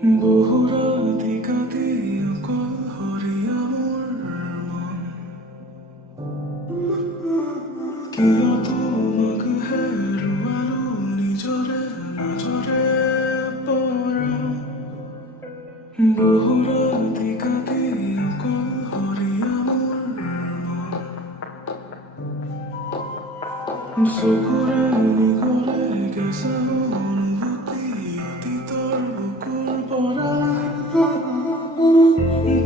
বহুৰাতি কাটি অকলশৰীয়া মোৰ মন কিয় তোমাক হেৰুৱালো নিজৰে মাজৰে পৰা বহুৰাতি কাটি অকলশৰীয়া মোৰ মন চকুৰে নিগৰে কেঁচা অনুভূতি অতীতৰ বুকুৰ পৰা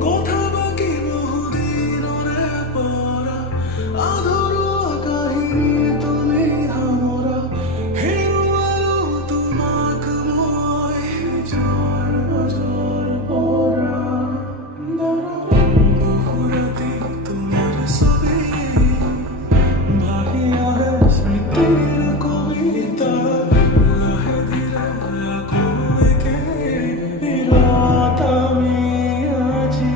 কথা বাকী বহুদিনৰে পৰা আধৰুৱা কাহিনী তুমি সামৰা হেৰুৱালো তোমাক মই জাৰ বজাৰ পৰা বহুৰাতি তোমাৰ ছবি ভাহি আহে স্মৃতিৰ কবিতা লাহে ধীৰে আকৌ একে বিৰাট আমি আজি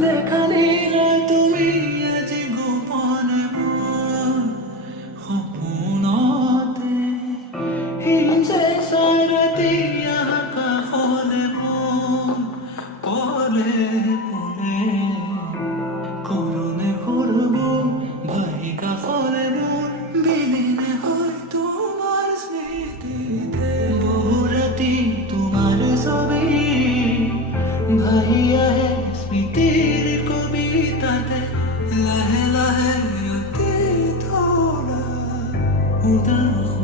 দেখা দিলা তুমি আজি গোপনে মোৰ সপোনতে হিমচে চাৰতি আকাশলে মোৰ পলে পলে কৰোণে সৰব ভাই কাষলে মোৰ বিলীনে হয় তোমাৰ স্মৃতিতে বহুৰাতি তোমাৰ ছবি ভাহি আহে স্মৃতিৰ কবিতাতে লাহে লাহে অতীত উদাস